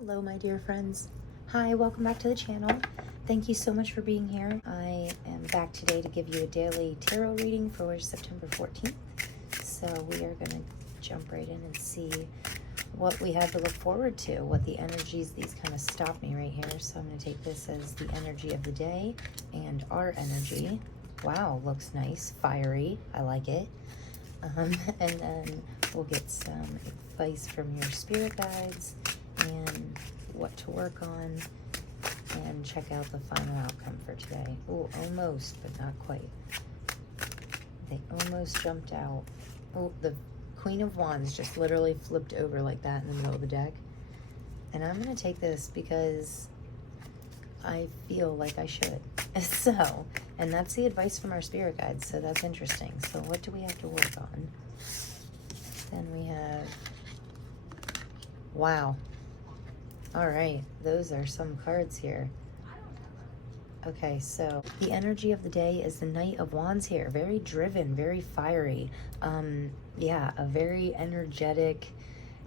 Hello, my dear friends. Hi, welcome back to the channel. Thank you so much for being here. I am back today to give you a daily tarot reading for September 14th. So we are going to jump right in and see what we have to look forward to, what the energies, these kind of stop me right here. So I'm going to take this as the energy of the day and our energy. Wow, looks nice, fiery. I like it. And then we'll get some advice from your spirit guides and what to work on, and check out the final outcome for today. Oh, almost, but not quite. They almost jumped out. Oh, the Queen of Wands just literally flipped over like that in the middle of the deck. And I'm going to take this because I feel like I should. So, and that's the advice from our spirit guides, so that's interesting. So what do we have to work on? Then we have, wow. All right, those are some cards here. Okay, so the energy of the day is the Knight of Wands here. Very driven, very fiery. Yeah, a very energetic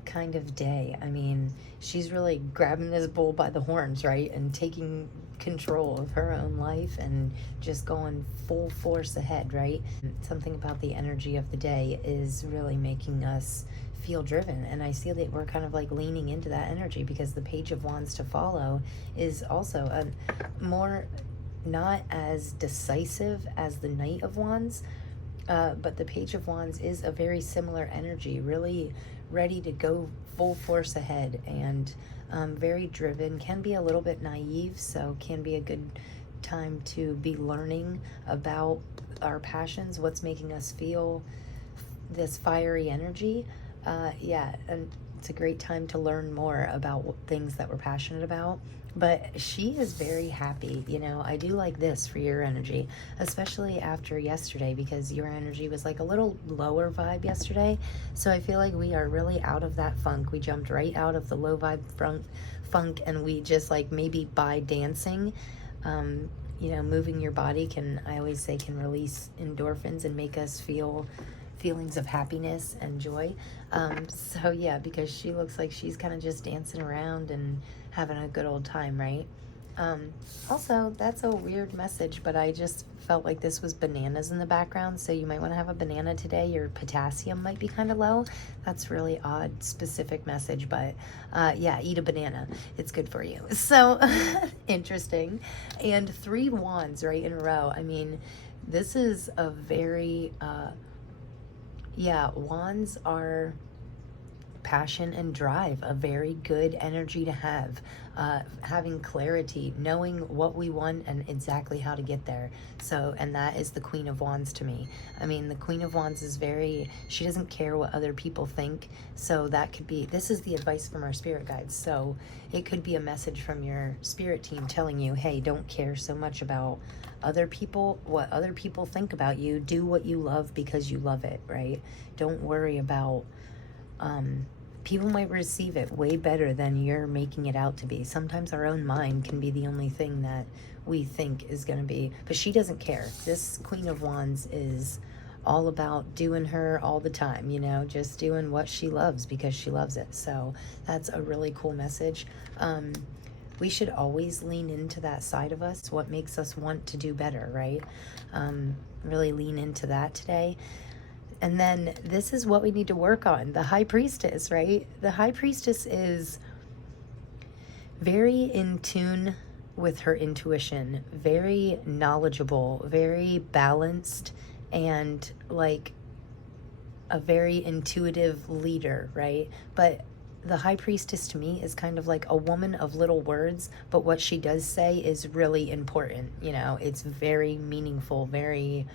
kind of day. I mean, she's really grabbing this bull by the horns, right? And taking control of her own life and just going full force ahead, right? Something about the energy of the day is really making us feel driven, and I see that we're kind of like leaning into that energy because the Page of Wands to follow is also a more not as decisive as the Knight of Wands, but the Page of Wands is a very similar energy, really ready to go full force ahead, and very driven, can be a little bit naive, so can be a good time to be learning about our passions, what's making us feel this fiery energy. Yeah, and it's a great time to learn more about things that we're passionate about. But she is very happy, you know. I do like this for your energy, especially after yesterday, because your energy was like a little lower vibe yesterday. So I feel like we are really out of that funk. We jumped right out of the low vibe funk, and we just like maybe by dancing, you know, moving your body can, I always say, can release endorphins and make us feel feelings of happiness and joy. So yeah, because she looks like she's kind of just dancing around and having a good old time, right? Also, that's a weird message, but I just felt like this was bananas in the background, so you might want to have a banana today. Your potassium might be kind of low. That's really odd, specific message, but yeah, eat a banana. It's good for you. So interesting. And 3 wands right in a row. I mean, this is a very yeah, wands are passion and drive, a very good energy to have. Having clarity, knowing what we want and exactly how to get there. So, and that is the Queen of Wands to me. I mean, the Queen of Wands is very, she doesn't care what other people think. So that could be, this is the advice from our spirit guides. So it could be a message from your spirit team telling you, hey, don't care so much about other people, what other people think about you. Do what you love because you love it, right? Don't worry about, people might receive it way better than you're making it out to be. Sometimes our own mind can be the only thing that we think is going to be, but she doesn't care. This Queen of Wands is all about doing her all the time, you know, just doing what she loves because she loves it. So that's a really cool message. We should always lean into that side of us, what makes us want to do better, right? Really lean into that today. And then this is what we need to work on, the High Priestess, right? The High Priestess is very in tune with her intuition, very knowledgeable, very balanced, and like a very intuitive leader, right? But the High Priestess to me is kind of like a woman of little words, but what she does say is really important, you know? It's very meaningful, very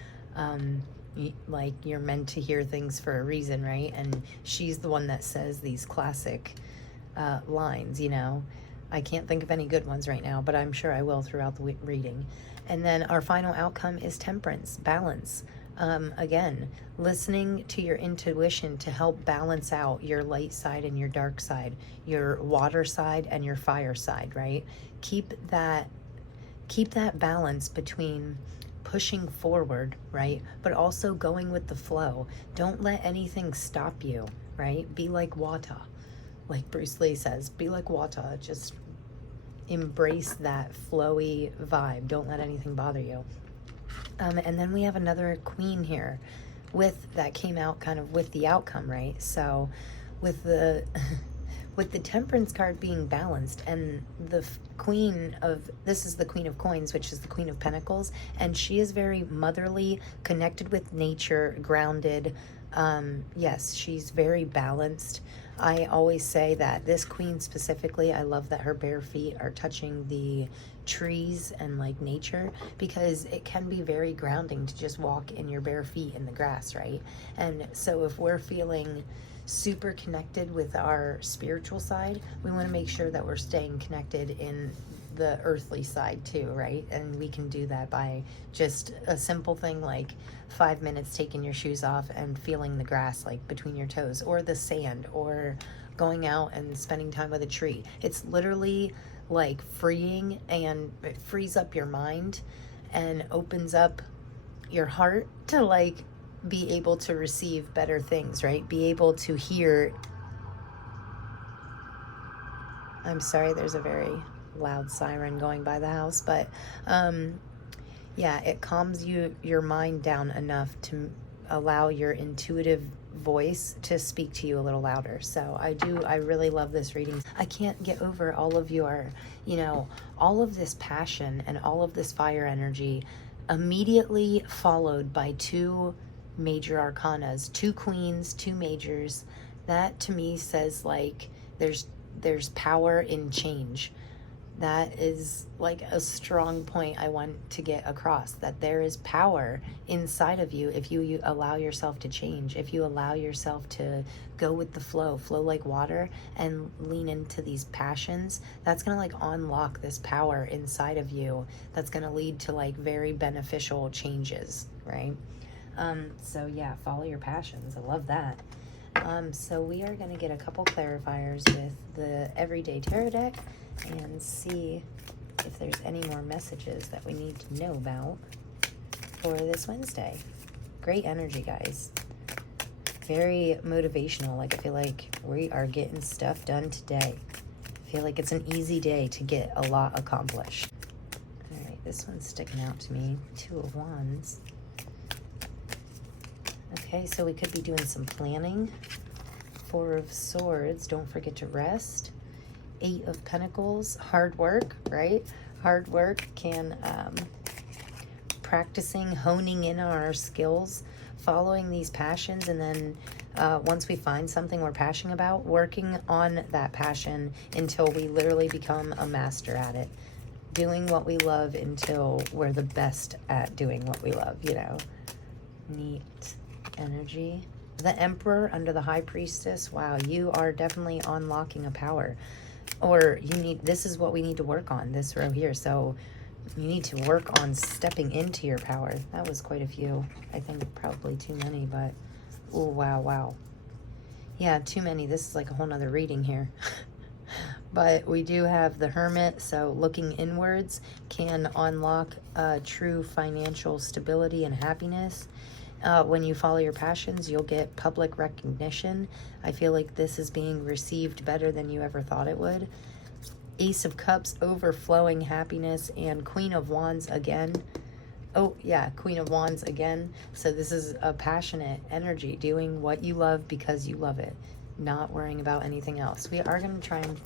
like you're meant to hear things for a reason, right? And she's the one that says these classic lines, you know. I can't think of any good ones right now, but I'm sure I will throughout the reading. And then our final outcome is Temperance, balance. Again, listening to your intuition to help balance out your light side and your dark side, your water side and your fire side, right? Keep that balance between pushing forward, right? But also going with the flow. Don't let anything stop you, right? Be like water. like Bruce Lee says, be like water. Just embrace that flowy vibe. Don't let anything bother you. And then we have another queen here that came out kind of with the outcome, right? So with the with the Temperance card being balanced, and the this is the Queen of Coins, which is the Queen of Pentacles, and she is very motherly, connected with nature, grounded. Yes, she's very balanced. I always say that this queen specifically, I love that her bare feet are touching the trees and like nature, because it can be very grounding to just walk in your bare feet in the grass, right? And so if we're feeling super connected with our spiritual side, we want to make sure that we're staying connected in the earthly side too, right? And we can do that by just a simple thing like 5 minutes taking your shoes off and feeling the grass like between your toes, or the sand, or going out and spending time with a tree. It's literally like freeing, and it frees up your mind and opens up your heart to like be able to receive better things, right? Be able to hear. I'm sorry, there's a very loud siren going by the house, but yeah, it calms your mind down enough to allow your intuitive voice to speak to you a little louder. So I really love this reading. I can't get over all of your, all of this passion and all of this fire energy, immediately followed by two major arcanas, two queens, two majors. That to me says like there's power in change. That is like a strong point I want to get across, that there is power inside of you if you allow yourself to change, if you allow yourself to go with the flow like water, and lean into these passions. That's gonna like unlock this power inside of you that's gonna lead to like very beneficial changes, right? So yeah, follow your passions. I love that. So we are going to get a couple clarifiers with the Everyday Tarot deck and see if there's any more messages that we need to know about for this Wednesday. Great energy, guys. Very motivational. Like, I feel like we are getting stuff done today. I feel like it's an easy day to get a lot accomplished. All right, this one's sticking out to me. Two of Wands. Okay, so we could be doing some planning. Four of Swords, don't forget to rest. Eight of Pentacles, hard work, right? Hard work can, practicing, honing in on our skills, following these passions, and then once we find something we're passionate about, working on that passion until we literally become a master at it. Doing what we love until we're the best at doing what we love, Neat energy. The Emperor under the High Priestess. Wow, you are definitely unlocking a power. Or this is what we need to work on, this row here. So you need to work on stepping into your power. That was quite a few. I think probably too many, but oh, wow. Yeah, too many. This is like a whole nother reading here. But we do have the Hermit, so looking inwards can unlock true financial stability and happiness. When you follow your passions, you'll get public recognition. I feel like this is being received better than you ever thought it would. Ace of Cups, overflowing happiness, and Queen of Wands again. Oh, yeah, Queen of Wands again. So this is a passionate energy, doing what you love because you love it, not worrying about anything else. We are going to try and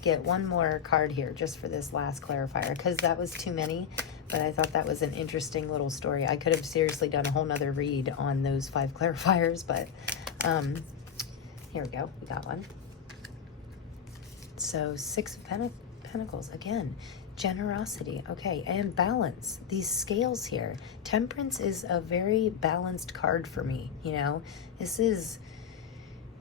get one more card here just for this last clarifier, because that was too many. But I thought that was an interesting little story. I could have seriously done a whole nother read on those 5 clarifiers, but here we go. We got one. So 6 of Pentacles, again, generosity. Okay, and balance. These scales here. Temperance is a very balanced card for me, This is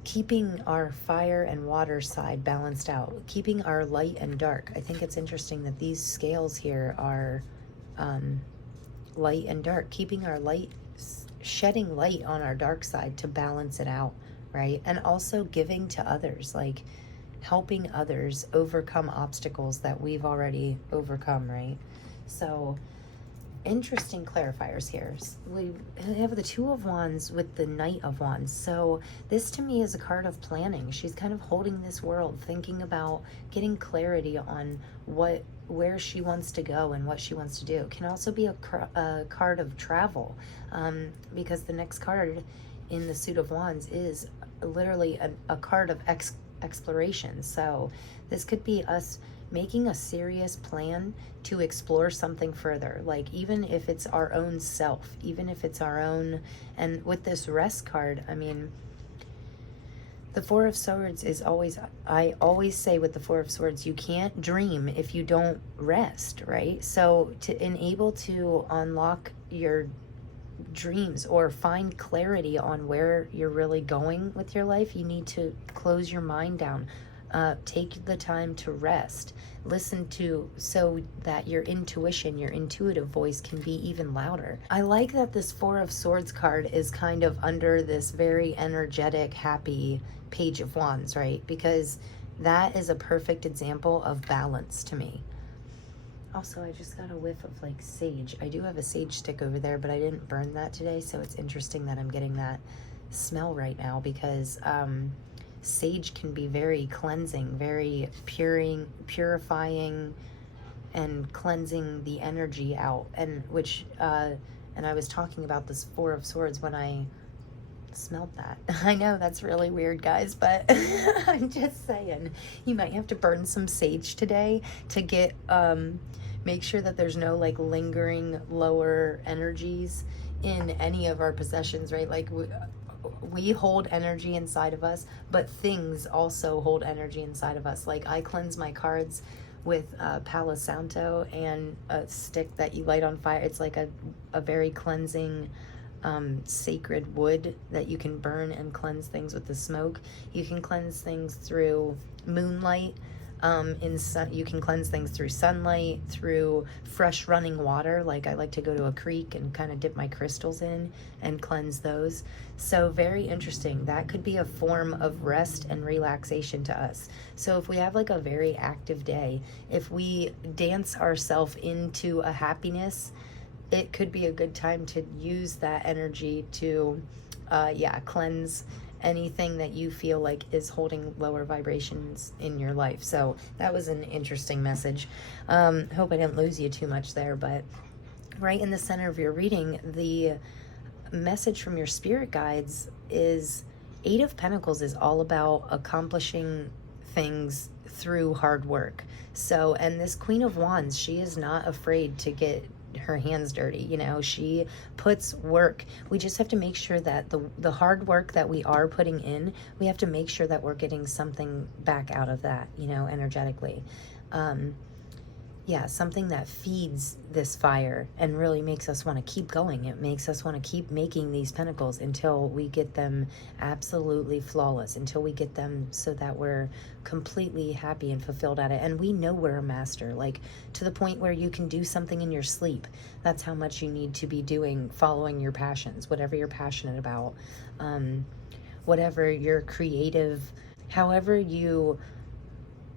keeping our fire and water side balanced out, keeping our light and dark. I think it's interesting that these scales here are light and dark, keeping our light, shedding light on our dark side to balance it out, right? And also giving to others, like helping others overcome obstacles that we've already overcome, right? So interesting clarifiers here. We have the Two of Wands with the Knight of Wands. So this to me is a card of planning. She's kind of holding this world, thinking about getting clarity on where she wants to go and what she wants to do. It can also be a card of travel, because the next card in the Suit of Wands is literally a card of exploration. So this could be us making a serious plan to explore something further, like even if it's our own self, even if it's our own. And with this Rest card, I mean, the Four of Swords is always, I always say with the Four of Swords, you can't dream if you don't rest, right? So to enable to unlock your dreams or find clarity on where you're really going with your life, you need to close your mind down. Take the time to rest, listen to, so that your intuition, your intuitive voice can be even louder. I like that this Four of Swords card is kind of under this very energetic, happy Page of Wands, right? Because that is a perfect example of balance to me. Also, I just got a whiff of like sage. I do have a sage stick over there, but I didn't burn that today, so it's interesting that I'm getting that smell right now, because sage can be very cleansing, very purifying, and cleansing the energy out. And which, and I was talking about this Four of Swords when I smelled that. I know that's really weird, guys, but I'm just saying, you might have to burn some sage today to get, make sure that there's no like lingering lower energies in any of our possessions, right? Like we hold energy inside of us, but things also hold energy inside of us. Like I cleanse my cards with Palo Santo and a stick that you light on fire. It's like a very cleansing sacred wood that you can burn and cleanse things with the smoke. You can cleanse things through moonlight. You can cleanse things through sunlight, through fresh running water. Like I like to go to a creek and kind of dip my crystals in and cleanse those. So very interesting. That could be a form of rest and relaxation to us. So if we have like a very active day, if we dance ourselves into a happiness, it could be a good time to use that energy to, cleanse anything that you feel like is holding lower vibrations in your life. So that was an interesting message. Hope I didn't lose you too much there, but right in the center of your reading, the message from your spirit guides is Eight of Pentacles is all about accomplishing things through hard work. So, and this Queen of Wands, she is not afraid to get her hands dirty. You know, she puts work. We just have to make sure that the hard work that we are putting in, we have to make sure that we're getting something back out of that, you know, energetically. Something that feeds this fire and really makes us want to keep going. It makes us want to keep making these pentacles until we get them absolutely flawless, until we get them so that we're completely happy and fulfilled at it. And we know we're a master, like to the point where you can do something in your sleep. That's how much you need to be doing, following your passions, whatever you're passionate about, whatever your creative, however you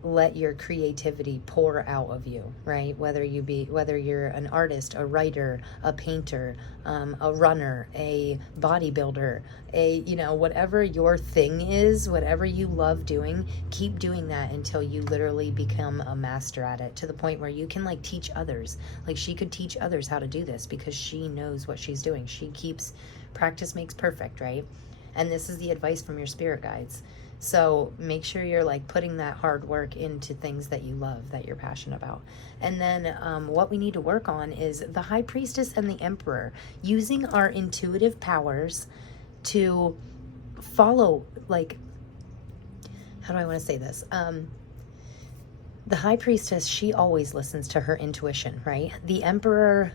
let your creativity pour out of you, right? Whether you're an artist, a writer, a painter, a runner, a bodybuilder, whatever your thing is, whatever you love doing, keep doing that until you literally become a master at it, to the point where you can like teach others. Like she could teach others how to do this because she knows what she's doing. Practice makes perfect, right? And this is the advice from your spirit guides. So make sure you're like putting that hard work into things that you love, that you're passionate about. And then what we need to work on is the High Priestess and the Emperor, using our intuitive powers to follow, like, how do I want to say this? The High Priestess, she always listens to her intuition, right? The Emperor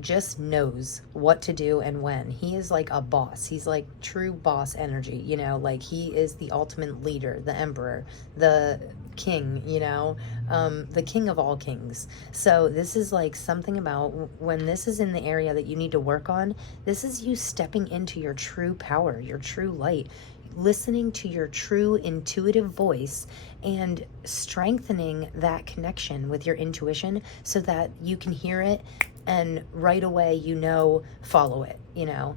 just knows what to do and when. He is like a boss. He's like true boss energy, like he is the ultimate leader, the Emperor, the king, the king of all kings. So this is like something about when this is in the area that you need to work on, this is you stepping into your true power, your true light, listening to your true intuitive voice and strengthening that connection with your intuition so that you can hear it and right away, you know, follow it, you know.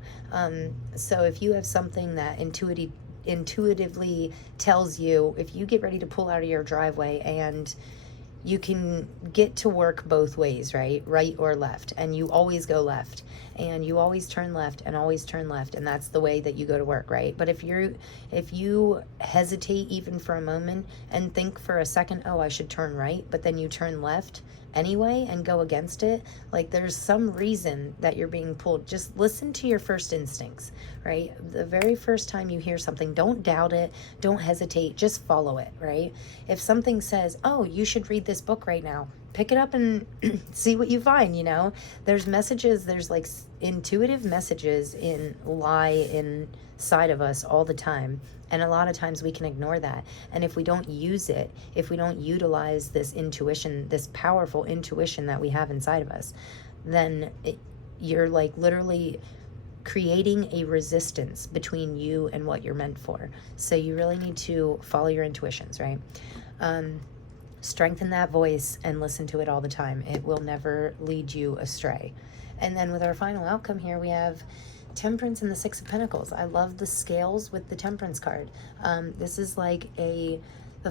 So if you have something that intuitively tells you, if you get ready to pull out of your driveway and you can get to work both ways, right or left, and you always go left, and you always turn left and always turn left, and that's the way that you go to work, right? But if you hesitate even for a moment and think for a second, oh, I should turn right, but then you turn left anyway and go against it, like there's some reason that you're being pulled. Just listen to your first instincts, right? The very first time you hear something, don't doubt it, don't hesitate, just follow it, right? If something says, oh, you should read this book right now, pick it up and see what you find, you know. There's messages, there's like intuitive messages lie inside of us all the time, and a lot of times we can ignore that. And if we don't use it, if we don't utilize this intuition, this powerful intuition that we have inside of us, then you're like literally creating a resistance between you and what you're meant for. So you really need to follow your intuitions, right? Strengthen that voice and listen to it all the time. It will never lead you astray. And then with our final outcome here, we have Temperance and the Six of Pentacles. I love the scales with the Temperance card. This is like the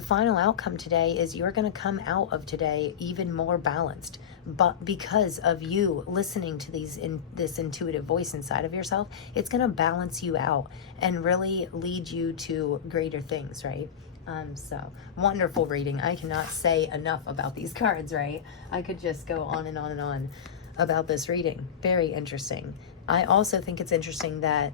final outcome today is you're going to come out of today even more balanced, but because of you listening to this intuitive voice inside of yourself, it's going to balance you out and really lead you to greater things, right? So wonderful reading. I cannot say enough about these cards, right? I could just go on and on and on about this reading. Very interesting. I also think it's interesting that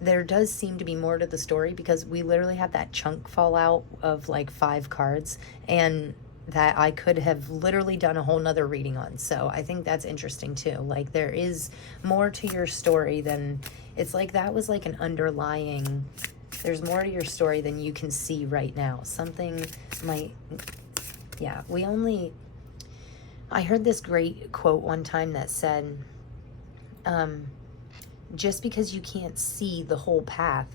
there does seem to be more to the story, because we literally had that chunk fall out of like 5 cards, and that I could have literally done a whole nother reading on. So I think that's interesting too. Like there is more to your story than, it's like that was like an underlying, there's more to your story than you can see right now. Something might, yeah, I heard this great quote one time that said, just because you can't see the whole path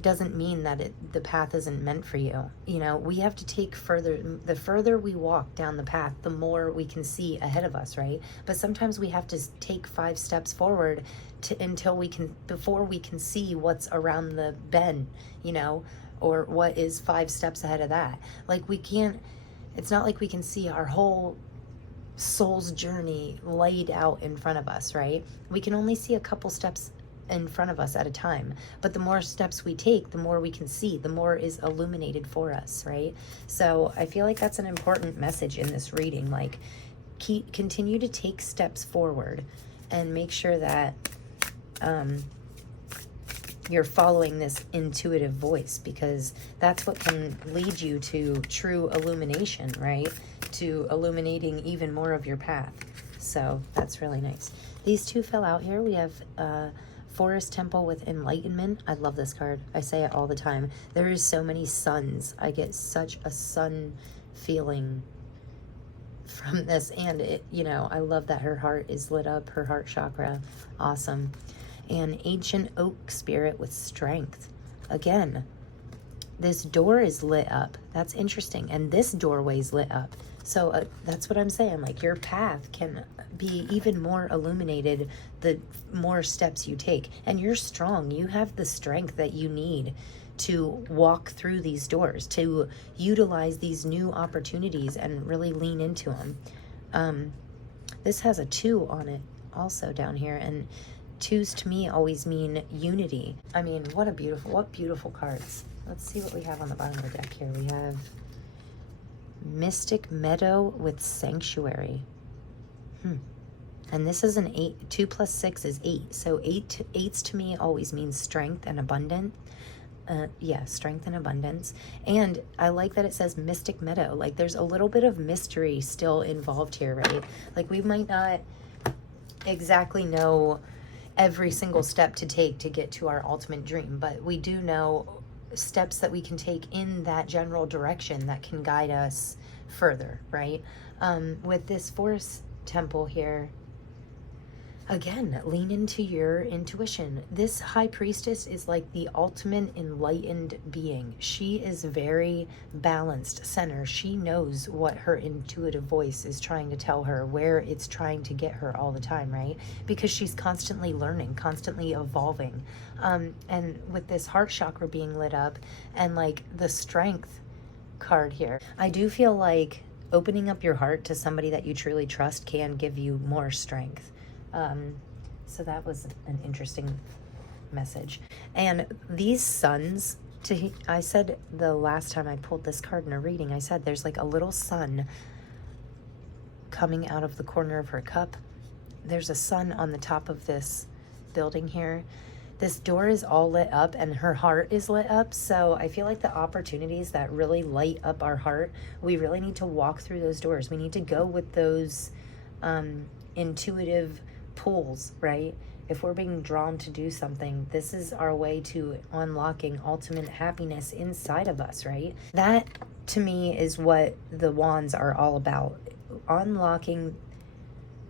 doesn't mean that the path isn't meant for you. You know, we have to take the further we walk down the path, the more we can see ahead of us, right? But sometimes we have to take 5 steps forward before we can see what's around the bend, you know, or what is 5 steps ahead of that. Like it's not like we can see our whole soul's journey laid out in front of us, right? We can only see a couple steps in front of us at a time, but the more steps we take, the more we can see, the more is illuminated for us, right? So I feel like that's an important message in this reading. Like continue to take steps forward and make sure that you're following this intuitive voice, because that's what can lead you to true illumination, right? To illuminating even more of your path. So that's really nice. These 2 fell out here. We have Forest Temple with Enlightenment. I love this card. I say it all the time. There is so many suns. I get such a sun feeling from this, and it, you know, I love that her heart is lit up, her heart chakra. Awesome. And Ancient Oak Spirit with Strength. Again, this door is lit up. That's interesting. And this doorway's lit up. So that's what I'm saying. Like your path can be even more illuminated the more steps you take. And you're strong. You have the strength that you need to walk through these doors, to utilize these new opportunities and really lean into them. This has a 2 on it also down here. And 2s to me always mean unity. I mean, what beautiful cards. Let's see what we have on the bottom of the deck here. We have Mystic Meadow with Sanctuary. And this is an 8. 2 + 6 is 8. So 8s to me always means strength and abundance. Yeah, strength and abundance. And I like that it says Mystic Meadow. Like there's a little bit of mystery still involved here, right? Like we might not exactly know every single step to take to get to our ultimate dream, but we do know steps that we can take in that general direction that can guide us further, right? With this Forest Temple here, Again, lean into your intuition. This high priestess is like the ultimate enlightened being. She is very balanced center. She knows what her intuitive voice is trying to tell her, where it's trying to get her all the time, right? Because she's constantly learning, constantly evolving. And with this heart chakra being lit up and like the strength card here, I do feel like opening up your heart to somebody that you truly trust can give you more strength. So that was an interesting message. And these suns, I said the last time I pulled this card in a reading, I said there's like a little sun coming out of the corner of her cup. There's a sun on the top of this building here. This door is all lit up and her heart is lit up. So I feel like the opportunities that really light up our heart, we really need to walk through those doors. We need to go with those intuitive pulls, right? If we're being drawn to do something, this is our way to unlocking ultimate happiness inside of us, right? That to me is what the wands are all about. Unlocking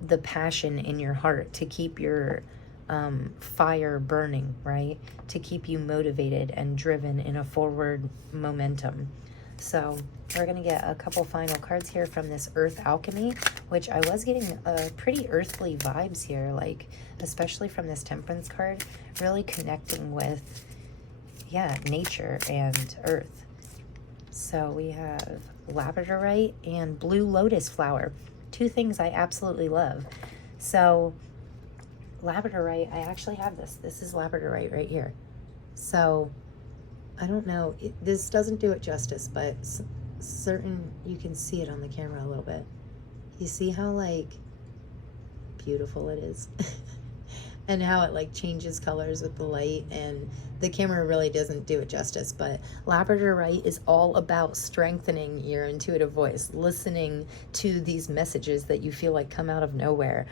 the passion in your heart to keep your fire burning, right? To keep you motivated and driven in a forward momentum. So we're going to get a couple final cards here from this Earth Alchemy, which I was getting pretty earthly vibes here, like especially from this Temperance card, really connecting with, yeah, nature and earth. So we have Labradorite and blue lotus flower, two things I absolutely love. So Labradorite, I actually have this. This is Labradorite right here. So I don't know, this doesn't do it justice, but certain, you can see it on the camera a little bit. You see how like beautiful it is and how it like changes colors with the light, and the camera really doesn't do it justice. But Labradorite is all about strengthening your intuitive voice, listening to these messages that you feel like come out of nowhere.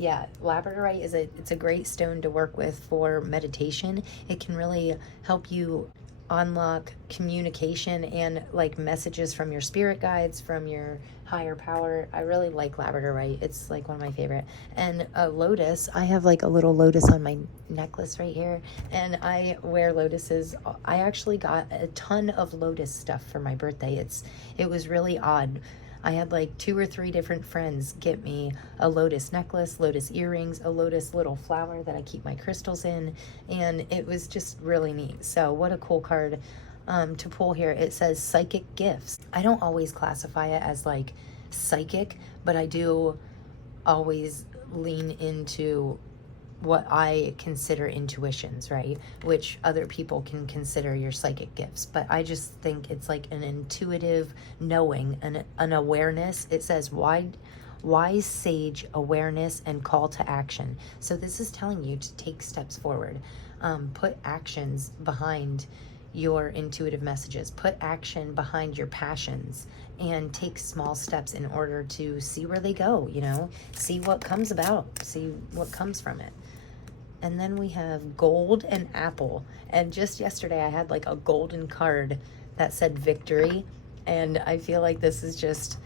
Yeah, Labradorite it's a great stone to work with for meditation. It can really help you unlock communication and like messages from your spirit guides, from your higher power. I really like Labradorite. It's like one of my favorite. And a lotus, I have like a little lotus on my necklace right here, and I wear lotuses. I actually got a ton of lotus stuff for my birthday. It was really odd. I had like 2 or 3 different friends get me a lotus necklace, lotus earrings, a lotus little flower that I keep my crystals in, and it was just really neat. So what a cool card to pull here. It says psychic gifts. I don't always classify it as like psychic, but I do always lean into what I consider intuitions, right? Which other people can consider your psychic gifts. But I just think it's like an intuitive knowing, an awareness. It says wise sage awareness and call to action. So this is telling you to take steps forward. Put actions behind your intuitive messages. Put action behind your passions and take small steps in order to see where they go, you know? See what comes about. See what comes from it. And then we have gold and apple. And just yesterday I had like a golden card that said victory. And I feel like this is just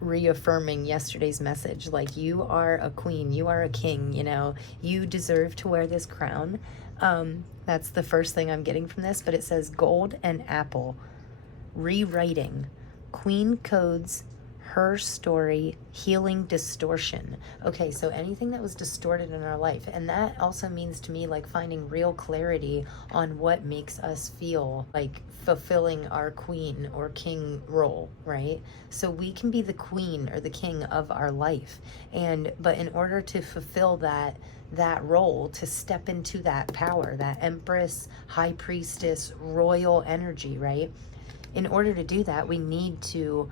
reaffirming yesterday's message. Like, you are a queen, you are a king, you know, you deserve to wear this crown. That's the first thing I'm getting from this, but it says gold and apple, rewriting, queen codes, her story, healing distortion. Okay, so anything that was distorted in our life. And that also means to me like finding real clarity on what makes us feel like fulfilling our queen or king role, right? So we can be the queen or the king of our life. But in order to fulfill that role, to step into that power, that empress, high priestess, royal energy, right? In order to do that, we need to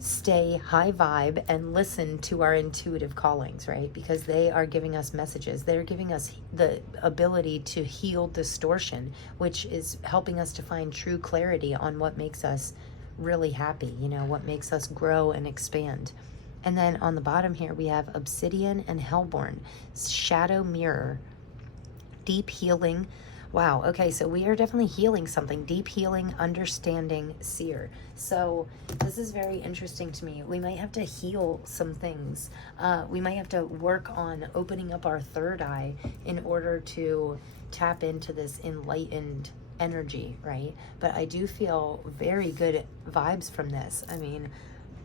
stay high vibe and listen to our intuitive callings, right? Because they are giving us messages. They're giving us the ability to heal distortion, which is helping us to find true clarity on what makes us really happy, you know, what makes us grow and expand. And then on the bottom here, we have obsidian and hellborn, shadow mirror, deep healing, Wow. Okay. So we are definitely healing something. Deep healing, understanding, seer. So this is very interesting to me. We might have to heal some things. We might have to work on opening up our third eye in order to tap into this enlightened energy, right? But I do feel very good vibes from this. I mean,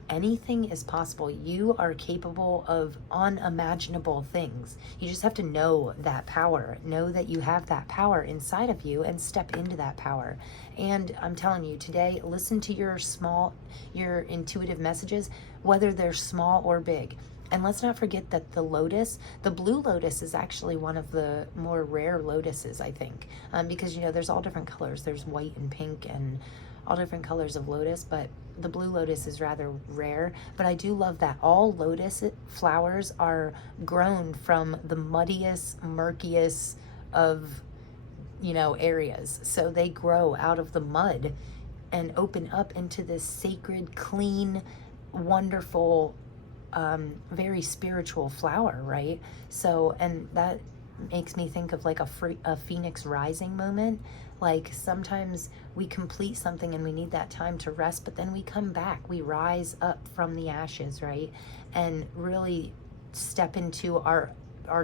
anything is possible. You are capable of unimaginable things. You just have to know that power. Know that you have that power inside of you and step into that power. And I'm telling you, today, listen to your intuitive messages, whether they're small or big. And let's not forget that the blue lotus is actually one of the more rare lotuses, I think, because, there's all different colors. There's white and pink and all different colors of lotus, but the blue lotus is rather rare. But I do love that all lotus flowers are grown from the muddiest, murkiest of, areas. So they grow out of the mud and open up into this sacred, clean, wonderful, very spiritual flower, right? So, and that makes me think of like a phoenix rising moment. Like sometimes we complete something and we need that time to rest, but then we come back, we rise up from the ashes, right? And really step into our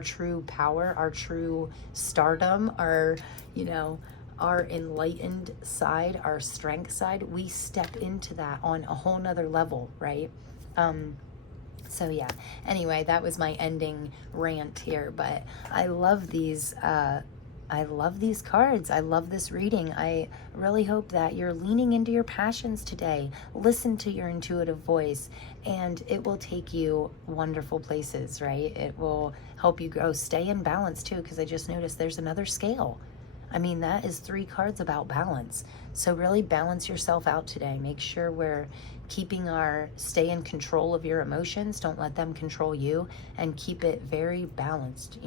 true power, our true stardom, our enlightened side, our strength side. We step into that on a whole nother level, right? So yeah, anyway, that was my ending rant here, but I love these cards. I love this reading. I really hope that you're leaning into your passions today. Listen to your intuitive voice, and it will take you wonderful places, right? It will help you grow. Stay in balance too, because I just noticed there's another scale. I mean, that is 3 cards about balance. So really balance yourself out today. Make sure we're stay in control of your emotions. Don't let them control you, and keep it very balanced,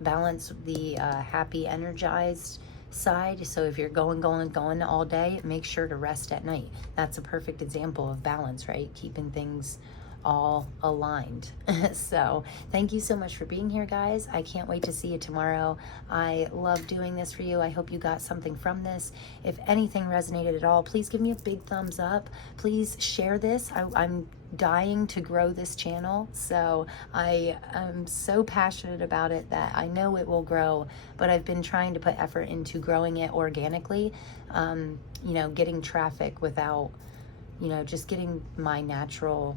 balance the happy, energized side. So if you're going all day, make sure to rest at night. That's a perfect example of balance, right? Keeping things all aligned. So thank you so much for being here, guys. I can't wait to see you tomorrow. I love doing this for you. I hope you got something from this. If anything resonated at all, please give me a big thumbs up. Please share this. I'm dying to grow this channel, so I am so passionate about it that I know it will grow, but I've been trying to put effort into growing it organically, getting traffic without, just getting my natural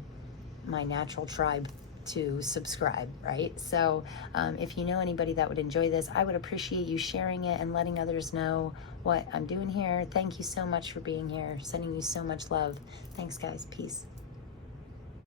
tribe to subscribe, right? So if you know anybody that would enjoy this, I would appreciate you sharing it and letting others know what I'm doing here. Thank you so much for being here. Sending you so much love. Thanks, guys. Peace.